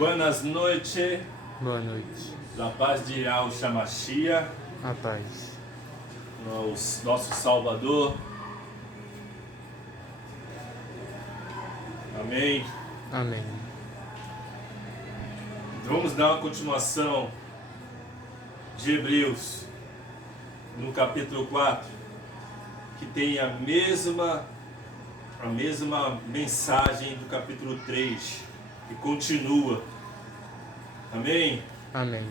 Buenas noite. Boa noite. Da paz de Yahshua Mashiach, A paz. nosso Salvador. Amém. Amém. Vamos dar uma continuação de Hebreus, no capítulo 4, que tem a mesma mensagem do capítulo 3, que continua. Amém? Amém.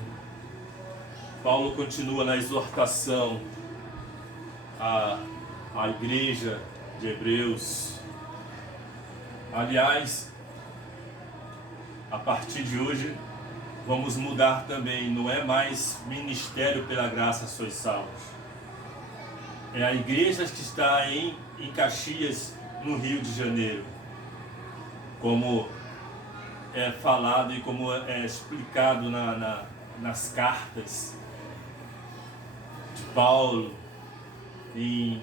Paulo continua na exortação à igreja de Hebreus. Aliás, a partir de hoje, vamos mudar também. Não é mais ministério pela graça sois salvos. É a igreja que está em Caxias, no Rio de Janeiro. Como é falado e como é explicado nas cartas de Paulo, em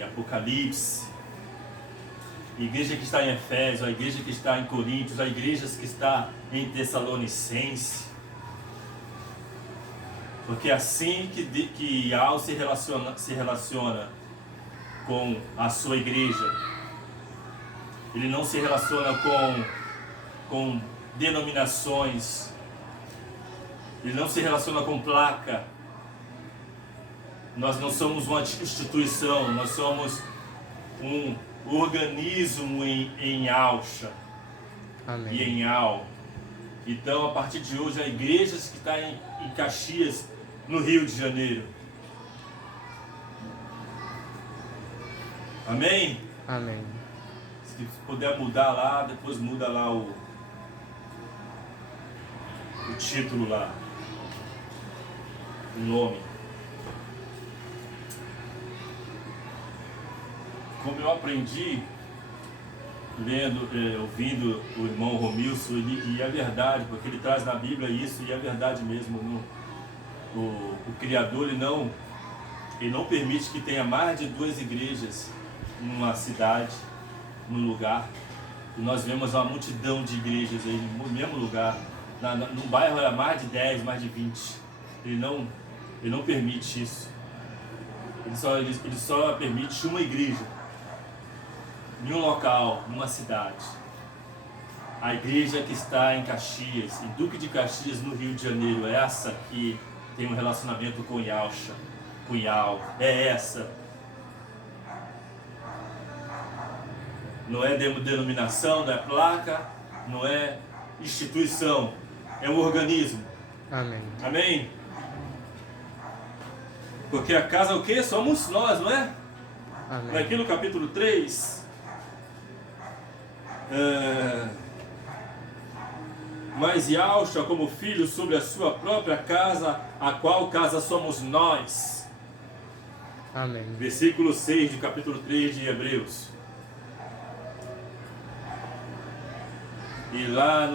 Apocalipse. A igreja que está em Efésios, a igreja que está em Coríntios, a igreja que está em Tessalonicense. Porque é assim que Yahweh se relaciona com a sua igreja. Ele não se relaciona com denominações. Ele não se relaciona com placa. Nós não somos uma instituição, nós somos um organismo em Yahshua. Amém. E em Al. Então, a partir de hoje, a igreja que está em Caxias, no Rio de Janeiro. Amém? Amém. Se puder mudar lá, depois muda lá o título lá, o nome. Como eu aprendi ouvindo o irmão Romilson, e é verdade, porque ele traz na Bíblia isso, e é verdade mesmo. O Criador ele não permite que tenha mais de 2 igrejas numa cidade, num lugar. E nós vemos uma multidão de igrejas aí no mesmo lugar. No bairro era mais de 10, mais de 20. Ele não permite isso. Ele só permite uma igreja em um local, numa cidade. A igreja que está em Caxias, em Duque de Caxias, no Rio de Janeiro, é essa que tem um relacionamento com Yahshua, com Yahweh. É essa. Não é denominação, não é placa, não é instituição, é um organismo. Amém. Amém? Porque a casa o quê? Somos nós, não é? Amém. Aqui no capítulo 3, mas Yahshua como filho sobre a sua própria casa, a qual casa somos nós. Amém. Versículo 6 do capítulo 3 de Hebreus. E lá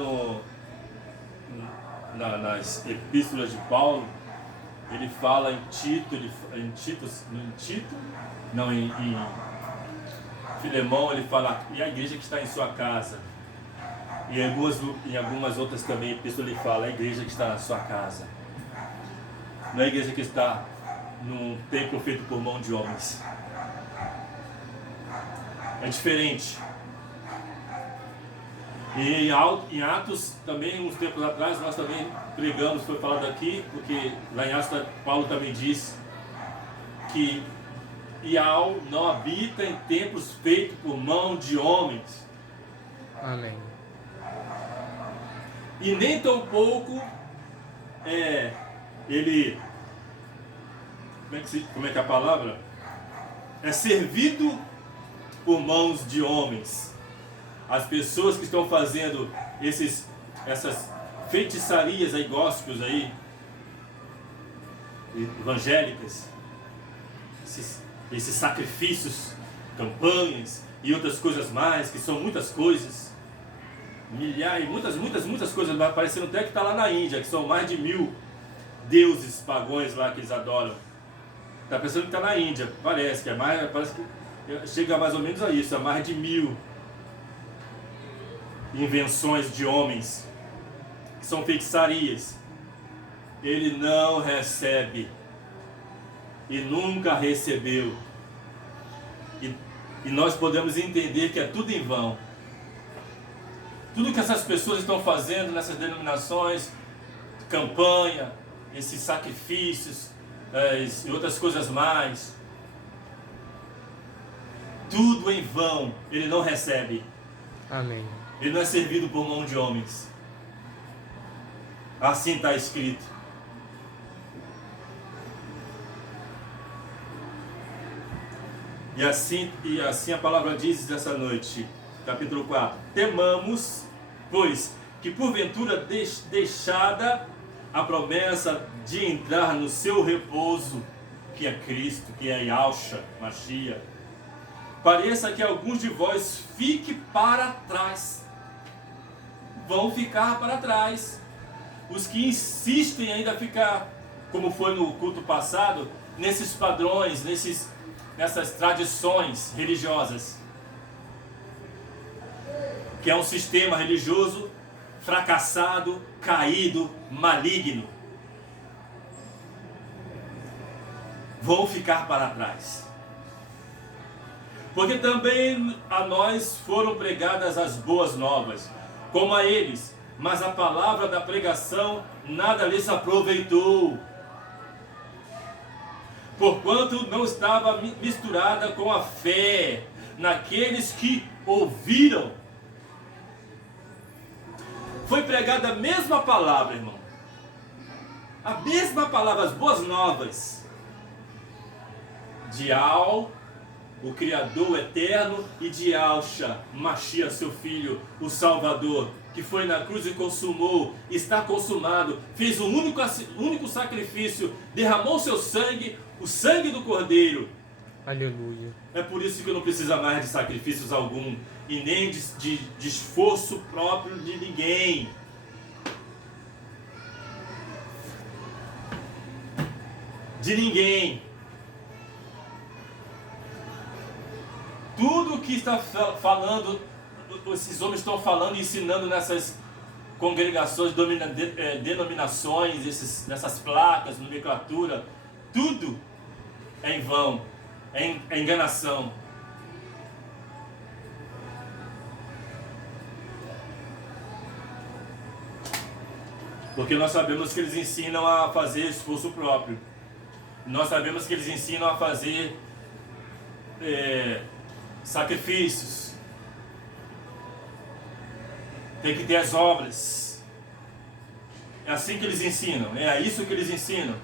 nas epístolas de Paulo, ele fala em Filemão, ele fala, e a igreja que está em sua casa. E em algumas outras também epístolas ele fala, a igreja que está na sua casa. Não é a igreja que está num templo feito por mão de homens. É diferente. E em Atos, também, uns tempos atrás, nós também pregamos, foi falado aqui, porque lá em Atos, Paulo também diz que Yahweh não habita em templos feitos por mão de homens. Amém. E nem tampouco ele, como é que é a palavra? É servido por mãos de homens. As pessoas que estão fazendo essas feitiçarias aí, gospels aí, evangélicas, esses sacrifícios, campanhas e outras coisas mais, que são muitas coisas, milhares, muitas coisas, parecendo até que está lá na Índia, que são mais de 1000 deuses pagões lá que eles adoram. Está pensando que está na Índia, parece que chega mais ou menos a isso, a mais de 1000 invenções de homens que são feitiçarias, ele não recebe e nunca recebeu. E nós podemos entender que é tudo em vão. Tudo que essas pessoas estão fazendo nessas denominações, campanha, esses sacrifícios e outras coisas mais, tudo em vão, ele não recebe. Amém. Ele não é servido por mão de homens. Assim está escrito. E assim a palavra diz nessa noite, capítulo 4. Temamos, pois, que porventura deixada a promessa de entrar no seu repouso, que é Cristo, que é Yahshua, Mashiach, pareça que alguns de vós fiquem para trás. Vão ficar para trás. Os que insistem ainda a ficar, como foi no culto passado, nesses padrões, nessas tradições religiosas, que é um sistema religioso fracassado, caído, maligno, vão ficar para trás. Porque também a nós foram pregadas as boas novas, como a eles, mas a palavra da pregação nada lhes aproveitou, porquanto não estava misturada com a fé naqueles que ouviram. Foi pregada a mesma palavra, irmão, a mesma palavra, as boas novas, de o Criador eterno, e de Yahshua, Mashiach, seu Filho, o Salvador, que foi na cruz e consumou, está consumado, fez um único sacrifício, derramou seu sangue, o sangue do Cordeiro. Aleluia. É por isso que não precisa mais de sacrifícios algum, e nem de esforço próprio de ninguém. De ninguém. Tudo que está falando, esses homens estão falando e ensinando nessas congregações, denominações, nessas placas, nomenclatura, tudo é em vão, é enganação. Porque nós sabemos que eles ensinam a fazer esforço próprio. Nós sabemos que eles ensinam a fazer sacrifícios. Tem que ter as obras. É assim que eles ensinam. É isso que eles ensinam.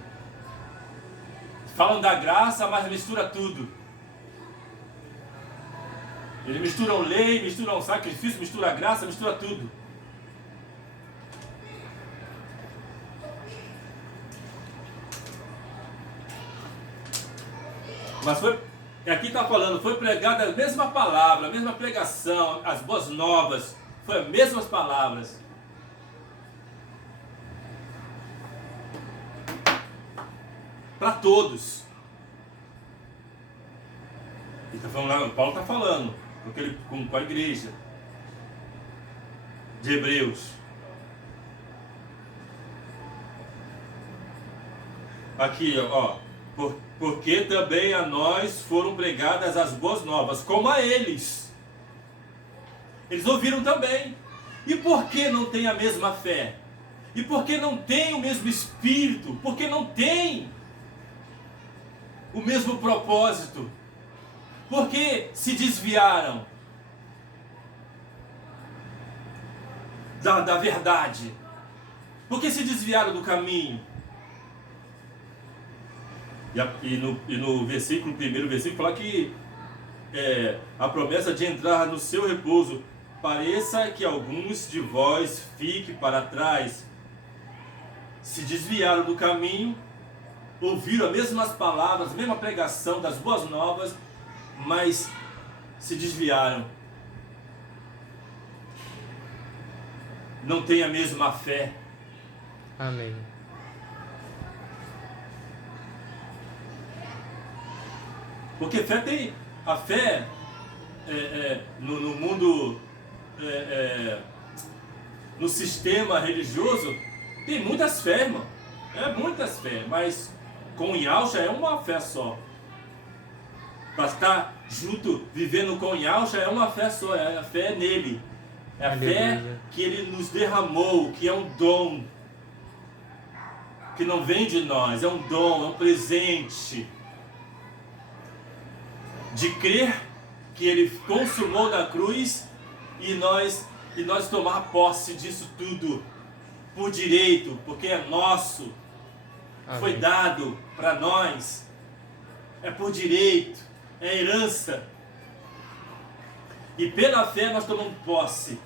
Falam da graça, mas mistura tudo. Eles misturam lei, misturam sacrifício, misturam graça, mistura tudo. Mas aqui está falando, foi pregada a mesma palavra, a mesma pregação, as boas novas, foi as mesmas palavras. Para todos. Ele tá falando, Paulo está falando com a igreja de Hebreus. Aqui, ó. Porque também a nós foram pregadas as boas novas, como a eles. Eles ouviram também. E por que não tem a mesma fé? E por que não tem o mesmo espírito? Por que não tem o mesmo propósito? Por que se desviaram da verdade? Por que se desviaram do caminho? E no versículo, primeiro versículo, fala que a promessa de entrar no seu repouso, pareça que alguns de vós fiquem para trás, se desviaram do caminho, ouviram as mesmas palavras, a mesma pregação das boas novas, mas se desviaram. Não tem a mesma fé. Amém. Porque a fé no mundo no sistema religioso, tem muitas fés, irmão. É muitas fés, mas com Yahshua é uma fé só. Para estar junto, vivendo com Yahshua é uma fé só, a fé nele. É a fé que ele nos derramou, que é um dom. Que não vem de nós, é um dom, é um presente. De crer que ele consumou na cruz e nós tomar posse disso tudo por direito, porque é nosso. Amém. Foi dado para nós. É por direito, é herança. E pela fé nós tomamos posse.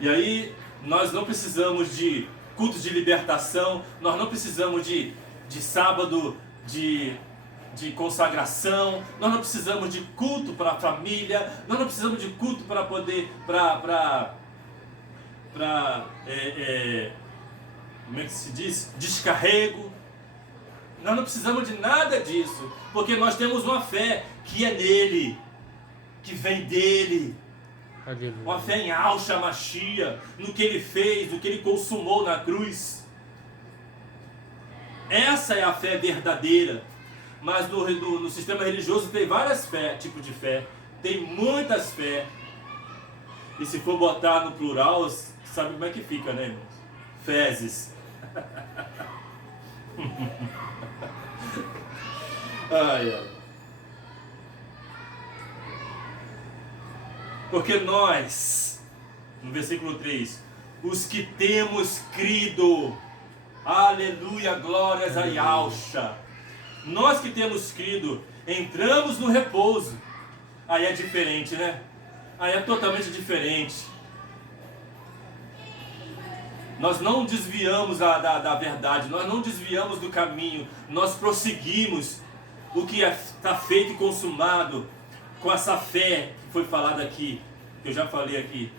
E aí nós não precisamos de cultos de libertação, nós não precisamos de sábado de consagração, nós não precisamos de culto para a família, nós não precisamos de culto para poder, como é que se diz? Descarrego. Nós não precisamos de nada disso, porque nós temos uma fé que é nele, que vem dele. Aleluia. Uma fé em Yahshua Mashiach, no que ele fez, no que ele consumou na cruz. Essa é a fé verdadeira. Mas no sistema religioso tem várias tipos de fé. Tem muitas fé. E se for botar no plural, sabe como é que fica, né, irmãos? Fezes. Ai, ai. Porque nós, no versículo 3, os que temos crido, aleluia, glórias a Yahshua, nós que temos crido, entramos no repouso. Aí é diferente, né? Aí é totalmente diferente. Nós não desviamos da verdade, nós não desviamos do caminho, nós prosseguimos o que está feito e consumado com essa fé que foi falada aqui, que eu já falei aqui,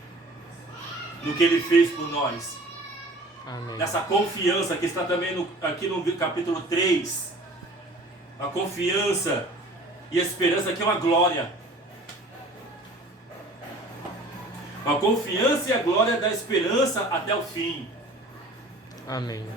no que ele fez por nós. Amém. Nessa confiança que está também aqui no capítulo 3, a confiança e a esperança que é uma glória. A confiança e a glória da esperança até o fim. Amém.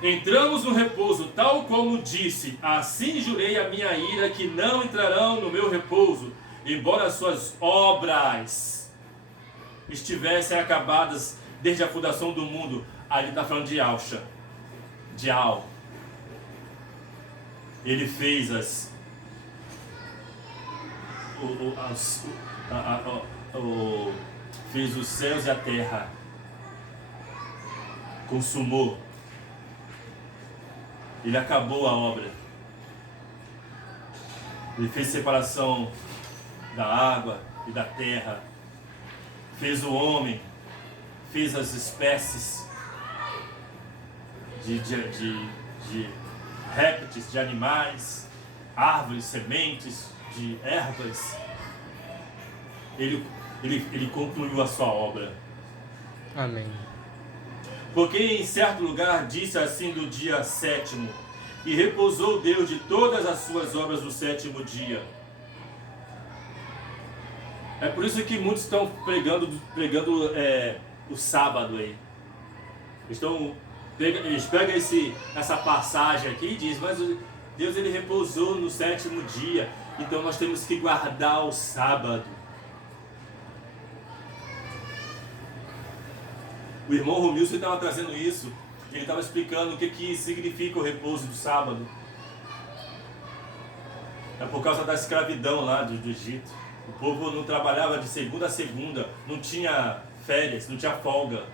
Entramos no repouso, tal como disse, assim jurei a minha ira que não entrarão no meu repouso, embora suas obras estivessem acabadas desde a fundação do mundo. Ali está falando de Yahshua, de Al. Ele fez fez os céus e a terra, consumou. Ele acabou a obra. Ele fez separação da água e da terra. Fez o homem. Fez as espécies de répteis, de animais, árvores, sementes, de ervas. Ele concluiu a sua obra. Amém. Porque em certo lugar disse assim do dia 7º, e repousou Deus de todas as suas obras no 7º dia. É por isso que muitos estão pregando o sábado aí. Eles pegam essa passagem aqui e dizem, mas Deus ele repousou no 7º dia, então nós temos que guardar o sábado. O irmão Romilson estava trazendo isso, ele estava explicando o que significa o repouso do sábado. É por causa da escravidão lá do Egito. O povo não trabalhava de segunda a segunda, não tinha férias, não tinha folga.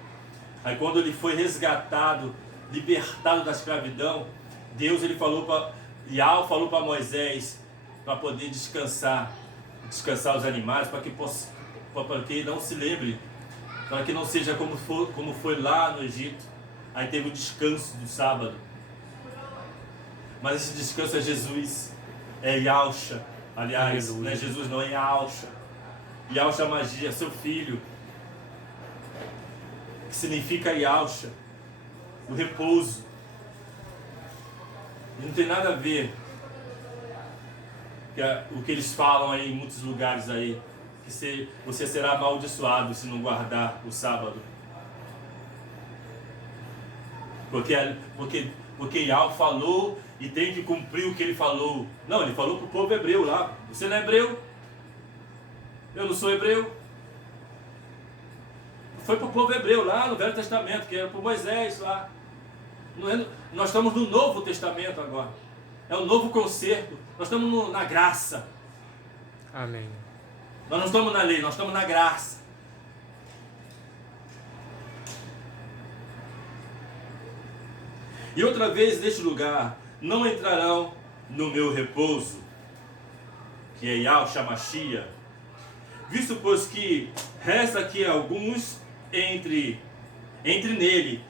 Aí quando ele foi resgatado, libertado da escravidão, Deus ele falou Yahweh falou para Moisés para poder descansar os animais, para que não se lembre, para que não seja como foi lá no Egito. Aí teve o descanso do sábado. Mas esse descanso é Jesus, é Yahshua. Aliás, não é Jesus, não, é Yahshua. Yahshua Magia, seu filho, que significa Yahshua, o repouso. E não tem nada a ver o que eles falam aí em muitos lugares aí, que você será amaldiçoado se não guardar o sábado. Porque Yahweh falou e tem que cumprir o que ele falou. Não, ele falou para o povo hebreu lá. Você não é hebreu? Eu não sou hebreu. Foi para o povo hebreu lá no Velho Testamento, que era para Moisés lá. Nós estamos no Novo Testamento agora. É um novo concerto. Nós estamos na graça. Amém. Nós não estamos na lei, nós estamos na graça. E outra vez neste lugar não entrarão no meu repouso, que é Yahshua Mashiach, visto pois que resta aqui alguns entre nele,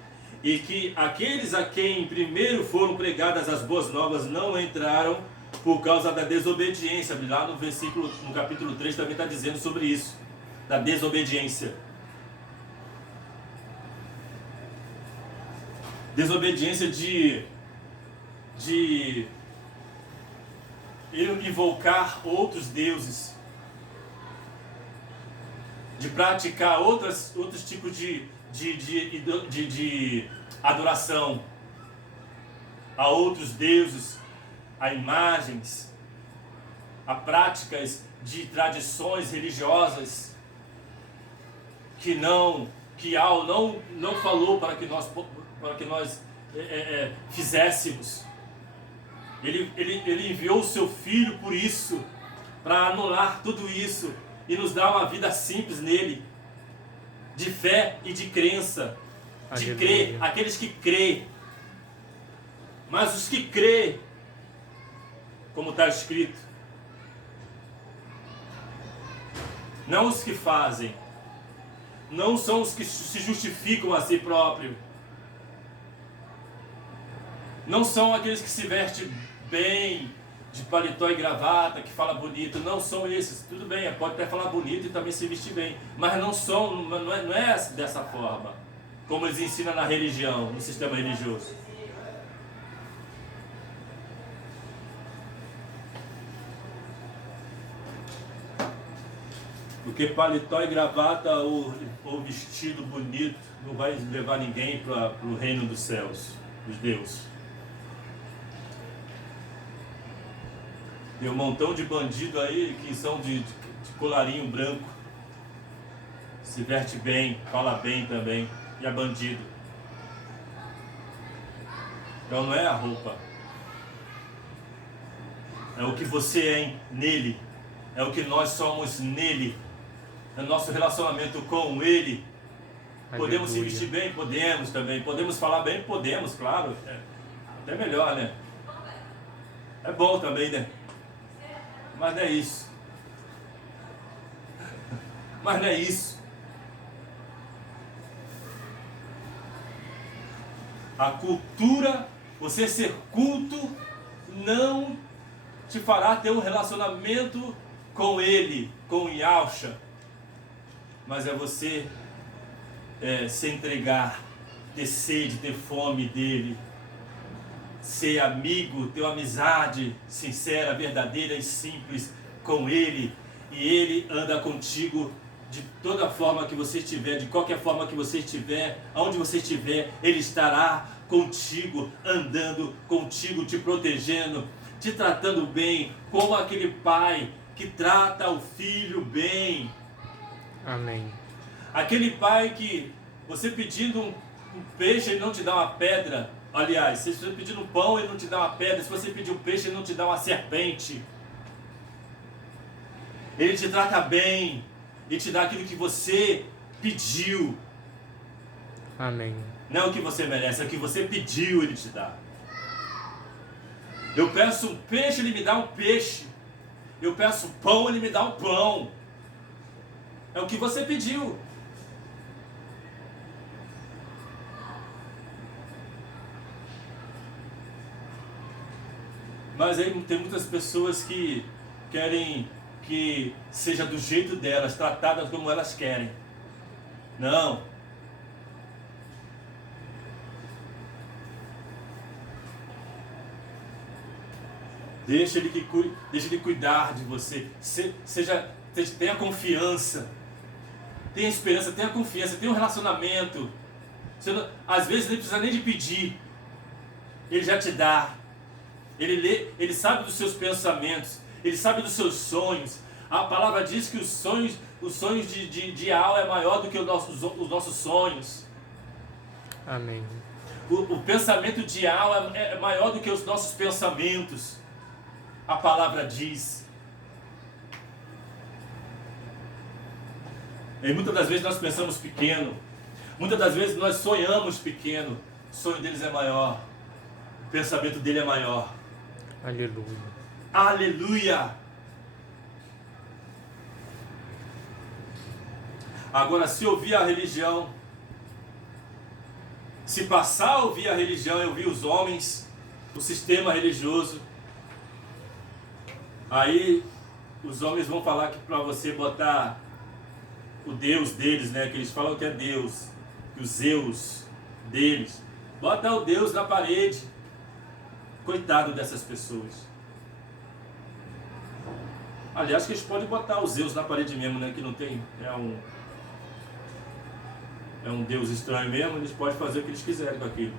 e que aqueles a quem primeiro foram pregadas as boas novas não entraram por causa da desobediência. Lá no capítulo 3 também está dizendo sobre isso, da desobediência. Desobediência de invocar outros deuses, de praticar outros tipos de adoração a outros deuses, a imagens, a práticas de tradições religiosas que Yahweh não falou para que nós fizéssemos. Ele enviou o seu Filho por isso, para anular tudo isso e nos dar uma vida simples nele, de fé e de crença, de crer, aqueles que crê. Mas os que crê, como está escrito, não os que fazem, não são os que se justificam a si próprio, não são aqueles que se vestem bem, de paletó e gravata, que fala bonito, não são esses. Tudo bem, pode até falar bonito e também se vestir bem, mas não é dessa forma, como eles ensinam na religião, no sistema religioso. Porque paletó e gravata ou vestido bonito não vai levar ninguém para o reino dos céus, dos deuses. Tem um montão de bandido aí que são de colarinho branco, se veste bem, fala bem também, e é bandido. Então não é a roupa, é o que você é nele, é o que nós somos nele, é o nosso relacionamento com ele. Podemos se vestir bem? Podemos também. Podemos falar bem? Podemos, claro. Até melhor, né? É bom também, né? Mas não é isso. Mas não é isso. A cultura, você ser culto, não te fará ter um relacionamento com ele, com Yahshua. Mas é você se entregar, ter sede, ter fome dele, ser amigo, ter uma amizade sincera, verdadeira e simples com ele, e ele anda contigo de toda forma que você estiver, de qualquer forma que você estiver, aonde você estiver, ele estará contigo, andando contigo, te protegendo, te tratando bem, como aquele pai que trata o filho bem. Amém. Aquele pai que você pedindo um peixe, ele não te dá uma pedra. Aliás, se você pedir um pão, ele não te dá uma pedra. Se você pedir um peixe, ele não te dá uma serpente. Ele te trata bem. Ele te dá aquilo que você pediu. Amém. Não é o que você merece, é o que você pediu, ele te dá. Eu peço um peixe, ele me dá um peixe. Eu peço pão, ele me dá um pão. É o que você pediu. Mas aí tem muitas pessoas que querem que seja do jeito delas, tratadas como elas querem. Não. Deixa Ele cuidar de você. Tenha confiança. Tenha esperança, tenha confiança, tenha um relacionamento. Às vezes nem precisa nem de pedir. Ele já te dá. Ele sabe dos seus pensamentos. Ele sabe dos seus sonhos. A palavra diz que os sonhos de Al é maior do que os nossos sonhos. Amém. O pensamento de Al é maior do que os nossos pensamentos. A palavra diz. E muitas das vezes nós pensamos pequeno. Muitas das vezes nós sonhamos pequeno. O sonho deles é maior. O pensamento dele é maior. Aleluia. Aleluia! Agora, se ouvir a religião, se passar a ouvir a religião e ouvir os homens, o sistema religioso, aí os homens vão falar que para você botar o Deus deles, né, que eles falam que é Deus, que o Zeus deles, bota o Deus na parede. Coitado dessas pessoas. Aliás, que eles podem botar os Zeus na parede mesmo, né, que não tem, é um Deus estranho mesmo, eles podem fazer o que eles quiserem com aquilo.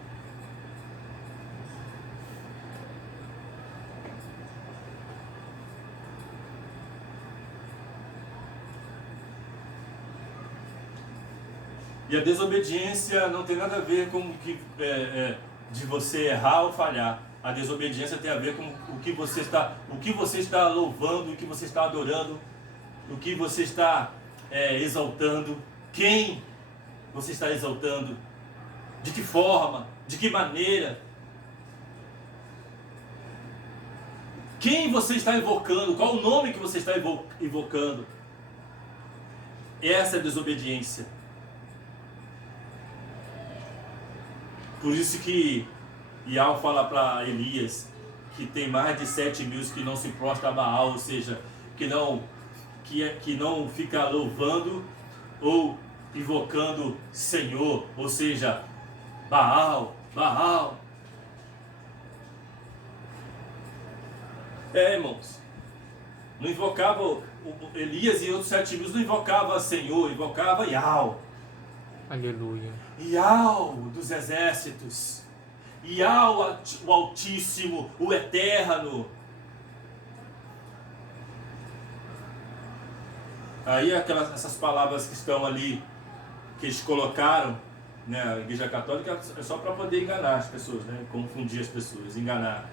E a desobediência não tem nada a ver com o que, de você errar ou falhar. A desobediência tem a ver com o que você está louvando, o que você está adorando, o que você está exaltando, quem você está exaltando, de que forma, de que maneira, quem você está invocando, qual o nome que você está invocando. Essa é a desobediência. Por isso que Ial fala para Elias que tem mais de 7.000 que não se prostra a Baal, ou seja, que não fica louvando ou invocando Senhor, ou seja, Baal. Irmãos, não invocava Elias e outros 7.000 não invocava Senhor, invocava Ial. Aleluia. Ial dos exércitos, Ial o Altíssimo, o Eterno. Aí essas palavras que estão ali, que eles colocaram, né, a Igreja Católica é só para poder enganar as pessoas, né, confundir as pessoas, enganar.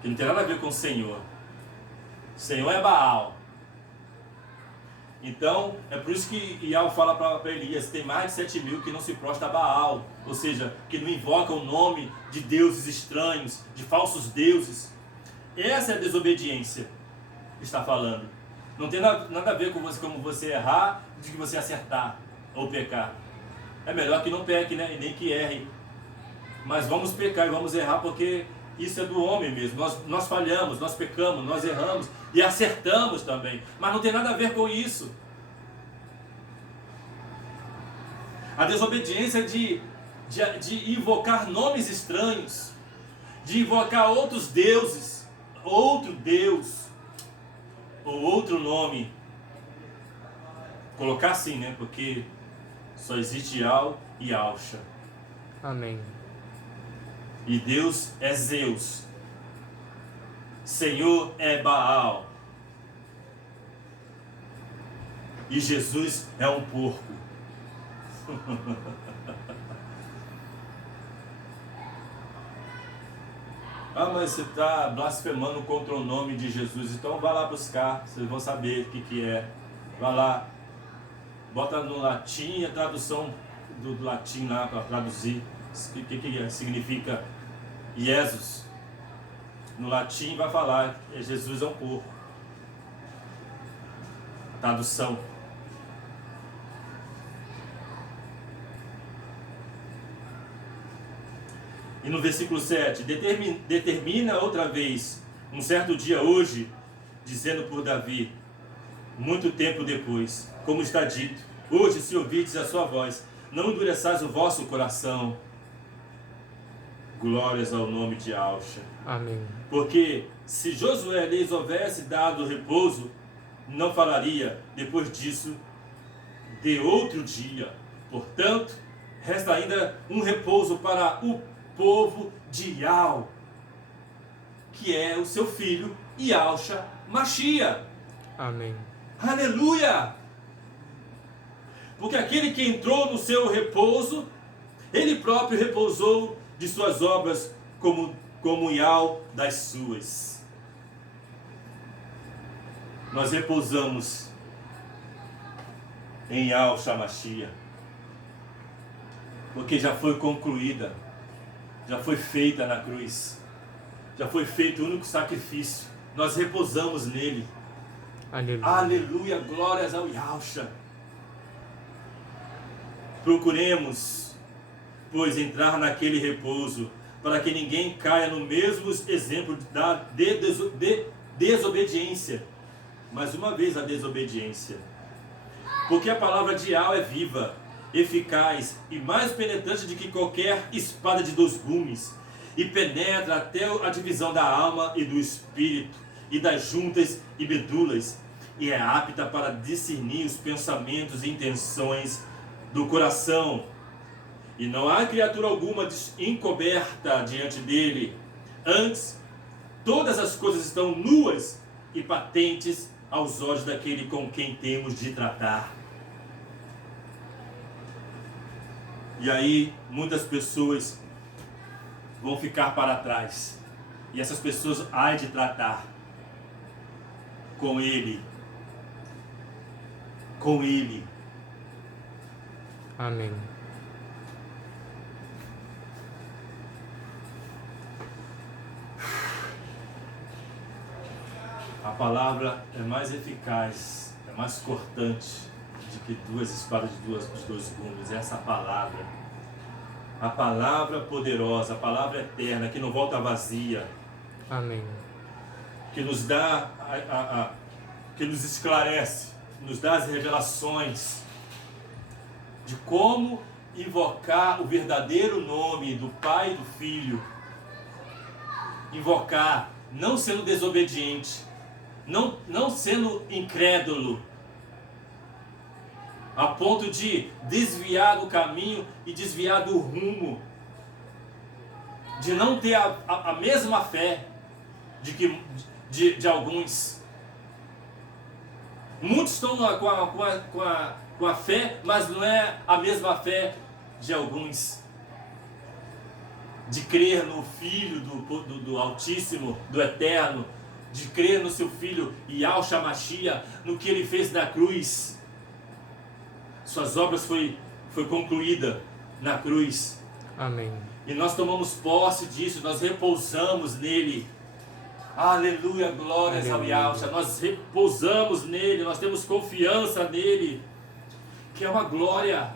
Que não tem nada a ver com o Senhor. Senhor é Baal. Então, é por isso que Ial fala para Elias, tem mais de 7.000 que não se prostra a Baal, ou seja, que não invocam o nome de deuses estranhos, de falsos deuses. Essa é a desobediência que está falando. Não tem nada a ver com você, como você errar, de que você acertar ou pecar. É melhor que não peque, né? E nem que erre. Mas vamos pecar e vamos errar porque isso é do homem mesmo. Nós falhamos, nós pecamos, nós erramos e acertamos também. Mas não tem nada a ver com isso. A desobediência é de invocar nomes estranhos, de invocar outros deuses, outro Deus, ou outro nome. Colocar assim, né? Porque só existe Al e Alcha. Amém. E Deus é Zeus. Senhor é Baal. E Jesus é um porco. Ah, mas você está blasfemando contra o nome de Jesus. Então vá lá buscar, vocês vão saber o que é. Vá lá, bota no latim a tradução do latim lá para traduzir. O que significa Jesus. No latim vai falar, Jesus é um porco. Tradução. E no versículo 7, determina outra vez, um certo dia hoje, dizendo por Davi, muito tempo depois, como está dito, hoje se ouvides a sua voz, não endureçais o vosso coração. Glórias ao nome de Yahshua. Amém. Porque se Josué lhes houvesse dado repouso, não falaria depois disso de outro dia. Portanto, resta ainda um repouso para o povo de Yahweh, que é o seu filho Yahshua Mashiach. Amém. Aleluia! Porque aquele que entrou no seu repouso, ele próprio repousou de suas obras como Yahweh das suas. Nós repousamos em Yahshua Mashiach, porque já foi concluída, já foi feita na cruz, já foi feito o único sacrifício. Nós repousamos nele. Aleluia. Aleluia, glórias ao Yahshua. Procuremos, pois, entrar naquele repouso, para que ninguém caia no mesmo exemplo de desobediência. Mais uma vez a desobediência. Porque a palavra de Yahweh é viva, eficaz e mais penetrante do que qualquer espada de 2 gumes, e penetra até a divisão da alma e do espírito, e das juntas e medulas, e é apta para discernir os pensamentos e intenções do coração. E não há criatura alguma encoberta diante dele. Antes, todas as coisas estão nuas e patentes aos olhos daquele com quem temos de tratar. E aí, muitas pessoas vão ficar para trás. E essas pessoas há de tratar com ele. Com ele. Amém. A palavra é mais eficaz, é mais cortante do que 2 espadas de 2 gumes. Essa palavra, a palavra poderosa, a palavra eterna, que não volta vazia. Amém. Que nos dá, que nos esclarece, nos dá as revelações de como invocar o verdadeiro nome do Pai e do Filho. Invocar, não sendo desobediente, não sendo incrédulo, a ponto de desviar do caminho e desviar do rumo, de não ter a mesma fé de alguns. Muitos estão com a fé, mas não é a mesma fé de alguns. De crer no Filho do Altíssimo, do Eterno, de crer no seu Filho Yahshua Mashiach, no que ele fez na cruz. Suas obras foi concluída na cruz. Amém. E nós tomamos posse disso, nós repousamos nele. Aleluia, glórias ao Yahshua. Nós repousamos nele, nós temos confiança nele, que é uma glória.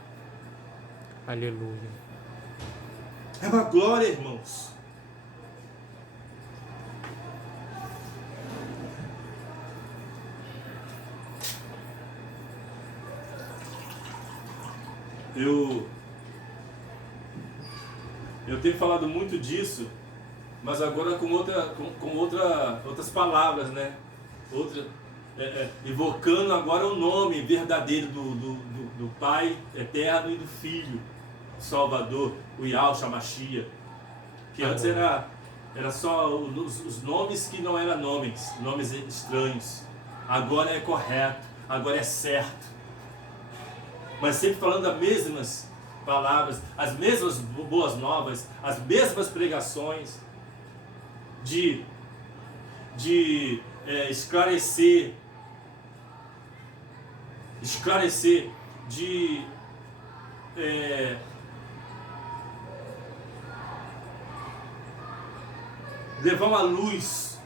Aleluia. É uma glória, irmãos. Eu tenho falado muito disso, mas agora com outras palavras, né? Evocando agora o nome verdadeiro do Pai Eterno e do Filho Salvador, o Yahshua Mashiach. Que antes era só os nomes que não eram nomes estranhos. Agora é correto, agora é certo. Mas sempre falando as mesmas palavras, as mesmas boas novas, as mesmas pregações de esclarecer, de levar uma luz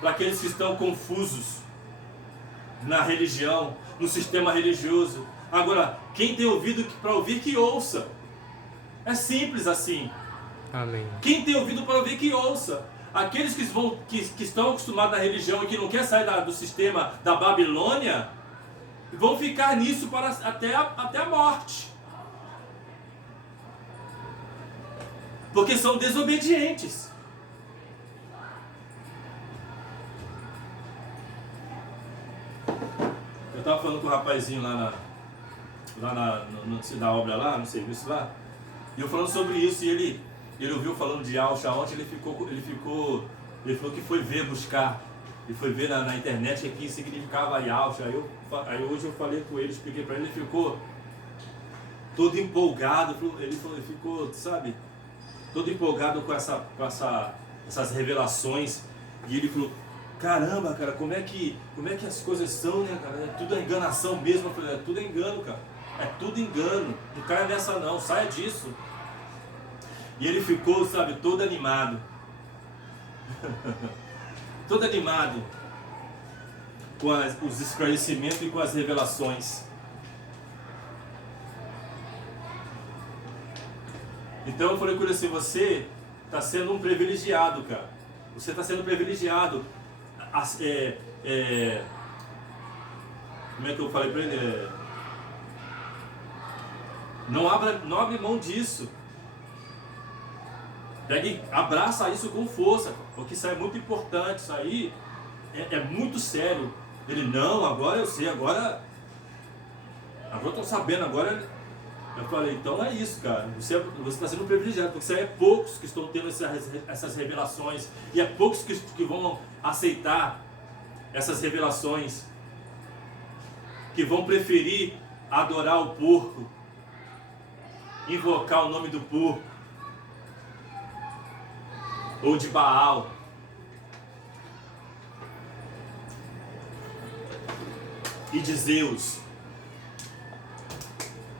para aqueles que estão confusos na religião, no sistema religioso. Agora, quem tem ouvido para ouvir, que ouça. É simples assim. Amém. Quem tem ouvido para ouvir, que ouça. Aqueles que estão acostumados na religião e que não querem sair do sistema da Babilônia, vão ficar nisso até a morte. Porque são desobedientes. Eu estava falando com o rapazinho lá na obra lá, no serviço lá, e eu falando sobre isso, e ele ouviu falando de Alcha ontem, ele falou que foi ver, buscar, e foi ver na internet o que significava Alcha. Aí hoje eu falei com ele, expliquei para ele ficou todo empolgado, ele ficou, sabe, todo empolgado com essas revelações, e ele falou, caramba, cara, como é que as coisas são, né, cara? É tudo enganação mesmo. Eu falei, é tudo engano, cara. É tudo engano. Não caia nessa não, saia disso. E ele ficou, sabe, todo animado. Todo animado com os esclarecimentos e com as revelações. Então eu falei com ele assim, você está sendo um privilegiado, cara. Você está sendo privilegiado. Como é que eu falei para ele? Não abre mão disso. Abraça isso com força, porque isso é muito importante, isso aí é muito sério. Ele, não, agora eu sei, agora eu estou sabendo, agora... Eu falei, então é isso, cara, você está sendo privilegiado, porque é poucos que estão tendo essas revelações, e é poucos que vão aceitar essas revelações, que vão preferir adorar o porco, invocar o nome do porco, ou de Baal. E de Zeus.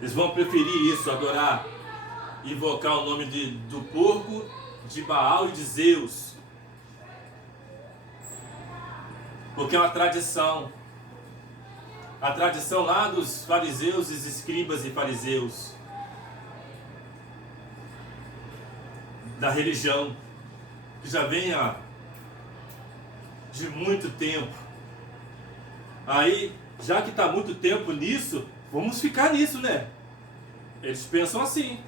Eles vão preferir isso, adorar, invocar o nome do porco, de Baal e de Zeus. Porque é uma tradição. A tradição lá dos fariseus, os escribas e fariseus. Da religião. Que já vem de muito tempo. Aí, já que está muito tempo nisso, vamos ficar nisso, né? Eles pensam assim.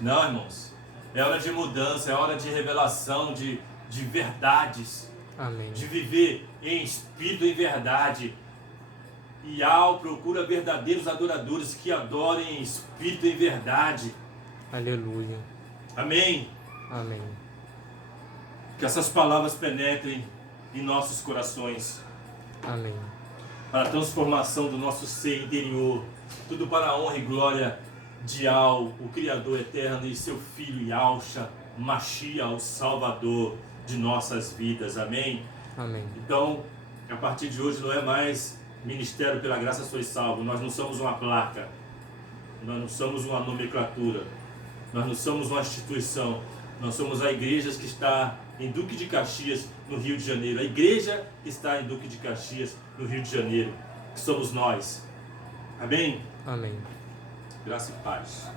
Não, irmãos. É hora de mudança, é hora de revelação, de verdades. Amém. De viver em espírito e em verdade. E procura verdadeiros adoradores que adorem em espírito e em verdade. Aleluia. Amém. Amém. Que essas palavras penetrem em nossos corações. Amém. Para a transformação do nosso ser interior. Tudo para a honra e glória de o Criador eterno, e seu Filho Yahshua Mashiach, o Salvador de nossas vidas. Amém? Amém. Então, a partir de hoje não é mais Ministério pela Graça Sois Salvo. Nós não somos uma placa. Nós não somos uma nomenclatura. Nós não somos uma instituição. Nós somos a igreja que está em Duque de Caxias, no Rio de Janeiro. A igreja que está em Duque de Caxias, no Rio de Janeiro. Que somos nós. Amém? Amém. Graça e paz.